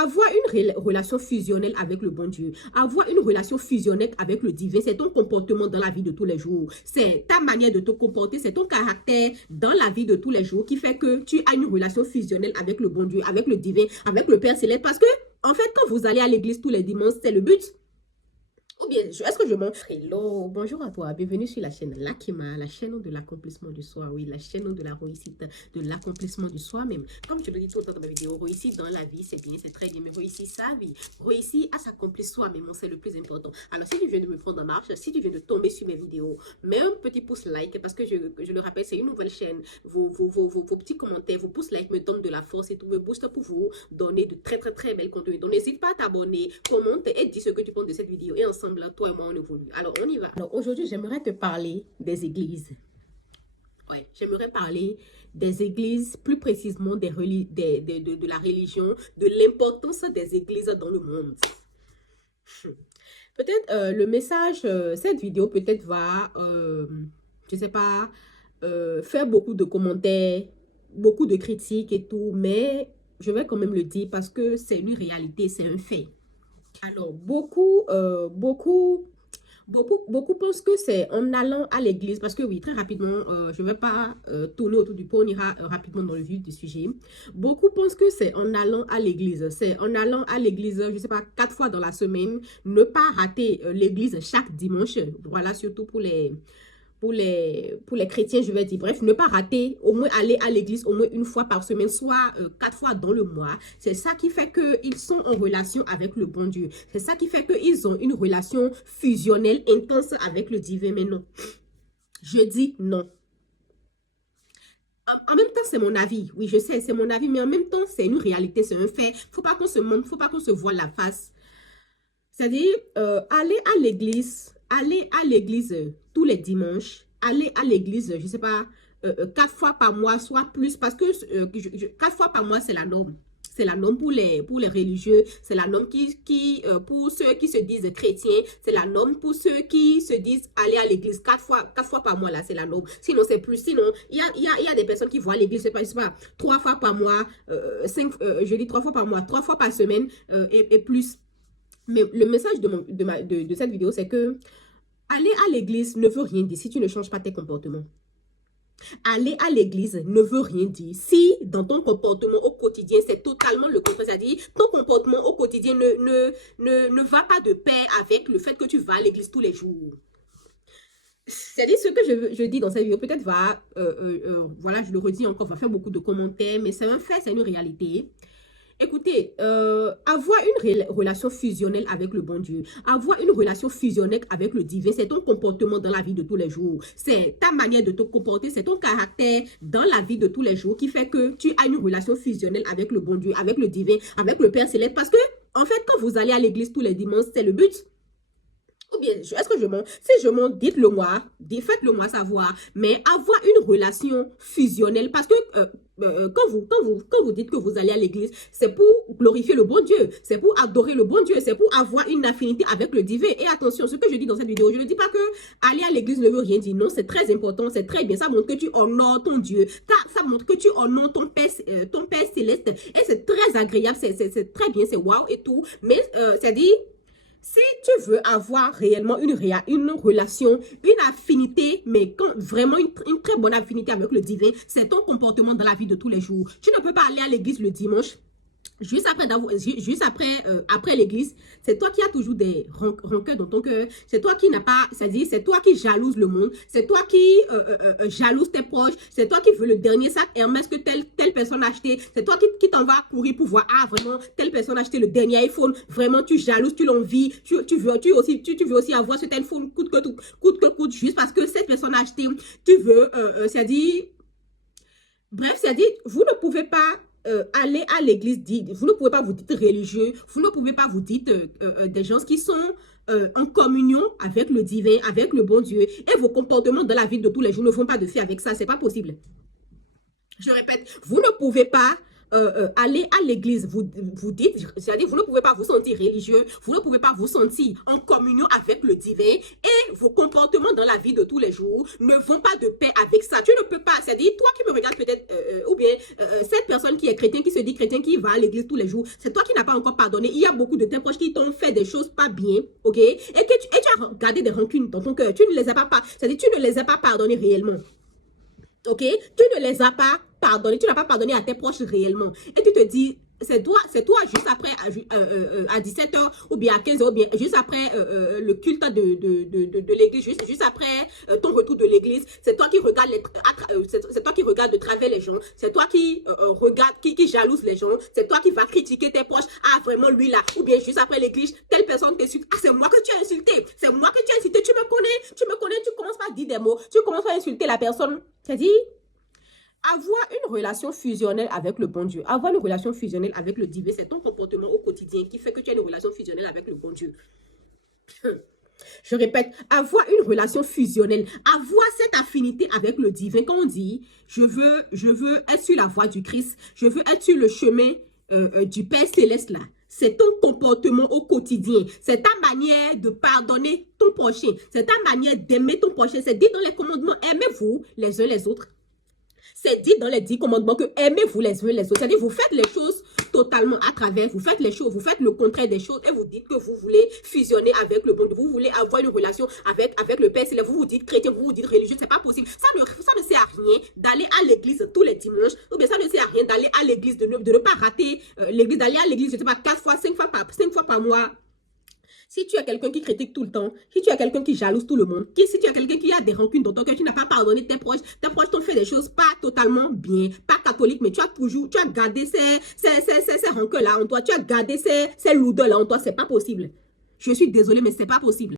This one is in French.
avoir une relation fusionnelle avec le bon Dieu, avoir une relation fusionnelle avec le divin, c'est ton comportement dans la vie de tous les jours. C'est ta manière de te comporter, c'est ton caractère dans la vie de tous les jours qui fait que tu as une relation fusionnelle avec le bon Dieu, avec le divin, avec le Père Céleste. Parce que, en fait, quand vous allez à l'église tous les dimanches, c'est le but. Ou bien, est-ce que je m'en... Hello, bonjour à toi, bienvenue sur la chaîne Lakima, la chaîne de l'accomplissement du soi, oui, la chaîne de la réussite, de l'accomplissement du soi-même. Comme je le dis tout le temps dans mes vidéos, réussir dans la vie, c'est bien, c'est très bien, mais réussir sa vie, réussir à s'accomplir soi-même, c'est le plus important. Alors, si tu viens de me prendre en marche, si tu viens de tomber sur mes vidéos, mets un petit pouce like, parce que je le rappelle, c'est une nouvelle chaîne, vos petits commentaires, vos pouces like me donnent de la force et tout me booste pour vous donner de très belles contenus. Donc, n'hésite pas à t'abonner, commente et dis ce que tu penses de cette vidéo et ensemble, toi et moi, on évolue. Alors, on y va. Alors, aujourd'hui, j'aimerais te parler des églises. Ouais, j'aimerais parler des églises, plus précisément de la religion, de l'importance des églises dans le monde. Peut-être le message, cette vidéo peut-être va, je sais pas, faire beaucoup de commentaires, beaucoup de critiques et tout, mais je vais quand même le dire parce que c'est une réalité, c'est un fait. Alors, beaucoup pensent que c'est en allant à l'église, parce que oui, très rapidement, je ne vais pas tourner autour du pot, on ira rapidement dans le vif du sujet. Beaucoup pensent que c'est en allant à l'église, je ne sais pas, 4 fois dans la semaine, ne pas rater l'église chaque dimanche, voilà, surtout pour les chrétiens, je vais dire, bref, ne pas rater, au moins aller à l'église au moins une fois par semaine, soit 4 fois dans le mois. C'est ça qui fait qu'ils sont en relation avec le bon Dieu. C'est ça qui fait qu'ils ont une relation fusionnelle intense avec le divin. Mais non, je dis non. En même temps, c'est mon avis. Oui, je sais, c'est mon avis, mais en même temps, c'est une réalité, c'est un fait. Faut pas qu'on se montre, faut pas qu'on se voile la face. C'est-à-dire, aller à l'église tous les dimanches, aller à l'église, je ne sais pas, 4 fois par mois, soit plus, parce que 4 fois par mois, c'est la norme. C'est la norme pour les religieux, c'est la norme pour ceux qui se disent chrétiens, c'est la norme pour ceux qui se disent aller à l'église 4 fois par mois, là, c'est la norme. Sinon, c'est plus. Sinon, il y a des personnes qui vont à l'église, je sais pas, 3 fois par mois, je dis 3 fois par mois, 3 fois par semaine et plus. Mais le message de cette vidéo, c'est que aller à l'église ne veut rien dire si tu ne changes pas tes comportements. Aller à l'église ne veut rien dire si dans ton comportement au quotidien, c'est totalement le contraire. C'est-à-dire, ton comportement au quotidien ne va pas de pair avec le fait que tu vas à l'église tous les jours. C'est-à-dire, ce que je dis dans cette vidéo, peut-être va, voilà, je le redis encore, va faire beaucoup de commentaires, mais c'est un fait, c'est une réalité. Écoutez, avoir une relation fusionnelle avec le bon Dieu, avoir une relation fusionnelle avec le divin, c'est ton comportement dans la vie de tous les jours. C'est ta manière de te comporter, c'est ton caractère dans la vie de tous les jours qui fait que tu as une relation fusionnelle avec le bon Dieu, avec le divin, avec le Père Céleste. Parce que, en fait, quand vous allez à l'église tous les dimanches, c'est le but. Ou bien, est-ce que je mens? Si je mens, dites-le moi, faites-le moi savoir. Mais avoir une relation fusionnelle, parce que quand vous dites que vous allez à l'église, c'est pour glorifier le bon Dieu, c'est pour adorer le bon Dieu, c'est pour avoir une affinité avec le divin. Et attention, ce que je dis dans cette vidéo, je ne dis pas que aller à l'église ne veut rien dire. Non, c'est très important, c'est très bien. Ça montre que tu honores ton Dieu, ça montre que tu honores ton Père Céleste. Et c'est très agréable, c'est très bien, c'est waouh et tout. Mais c'est-à-dire, si tu veux avoir réellement une relation, une affinité, mais vraiment une très bonne affinité avec le divin, c'est ton comportement dans la vie de tous les jours. Tu ne peux pas aller à l'église le dimanche, juste après l'église, c'est toi qui as toujours des rancœurs dans ton cœur, c'est toi qui n'as pas, c'est-à-dire c'est toi qui jalouses le monde, c'est toi qui jalouse tes proches, c'est toi qui veux le dernier sac Hermès que telle personne a acheté, c'est toi qui t'en vas courir pour voir, ah vraiment, telle personne a acheté le dernier iPhone, vraiment tu jalouses, tu l'envies, tu veux aussi avoir cet iPhone coûte que coûte, juste parce que cette personne a acheté, tu veux, c'est-à-dire, bref, c'est-à-dire, vous ne pouvez pas aller à l'église, vous ne pouvez pas vous dire religieux, vous ne pouvez pas vous dire des gens qui sont en communion avec le divin, avec le bon Dieu, et vos comportements dans la vie de tous les jours ne font pas de fait avec ça, c'est pas possible. Je répète, vous ne pouvez pas allez à l'église, vous dites, c'est-à-dire vous ne pouvez pas vous sentir religieux, vous ne pouvez pas vous sentir en communion avec le divin et vos comportements dans la vie de tous les jours ne vont pas de paix avec ça. Tu ne peux pas, c'est-à-dire toi qui me regardes peut-être, ou bien cette personne qui est chrétien, qui se dit chrétien, qui va à l'église tous les jours, c'est toi qui n'as pas encore pardonné. Il y a beaucoup de tes proches qui t'ont fait des choses pas bien, ok? Et tu as gardé des rancunes dans ton cœur. Tu ne les as pas, c'est-à-dire tu ne les as pas pardonnées réellement. Ok? Tu ne les as pas pardonnés. Tu n'as pas pardonné à tes proches réellement. Et tu te dis, c'est toi juste après, à 17 h ou bien à 15 h ou bien juste après le culte de l'église, juste après ton retour de l'église. C'est toi qui regardes c'est toi qui regardes de travers les gens. C'est toi qui regarde, qui jalouse les gens. C'est toi qui va critiquer tes proches. Ah, vraiment, lui là. Ou bien juste après l'église, telle personne t'insulte. Ah, c'est moi que tu as insulté. C'est moi que tu as insulté. Tu me connais, tu commences pas à dire des mots. Tu commences à insulter la personne. C'est-à-dire, avoir une relation fusionnelle avec le bon Dieu, avoir une relation fusionnelle avec le divin, c'est ton comportement au quotidien qui fait que tu as une relation fusionnelle avec le bon Dieu. Je répète, avoir une relation fusionnelle, avoir cette affinité avec le divin, quand on dit, je veux être sur la voie du Christ, je veux être sur le chemin du Père Céleste là. C'est ton comportement au quotidien. C'est ta manière de pardonner ton prochain. C'est ta manière d'aimer ton prochain. C'est dit dans les commandements, aimez-vous les uns les autres. C'est dit dans les 10 commandements que aimez-vous les uns les autres. C'est-à-dire vous faites les choses totalement à travers. Vous faites les choses, vous faites le contraire des choses et vous dites que vous voulez fusionner avec le bon Dieu. Vous voulez avoir une relation avec le Père Céleste. Vous vous dites chrétien, vous vous dites religieux. C'est pas possible. Ça ne sert à rien d'aller à l'église tous les dimanches. Ou bien ça ne sert à rien d'aller à l'église, de ne pas rater l'église, d'aller à l'église, je ne sais pas, 4 fois, 5 fois par mois. Si tu as quelqu'un qui critique tout le temps, si tu as quelqu'un qui jalouse tout le monde, si tu as quelqu'un qui a des rancunes dans ton cœur, tu n'as pas pardonné tes proches t'ont fait des choses pas totalement bien, pas catholiques, mais tu as gardé ces rancœurs-là en toi, tu as gardé ces lourdeurs-là en toi, c'est pas possible. Je suis désolée, mais c'est pas possible.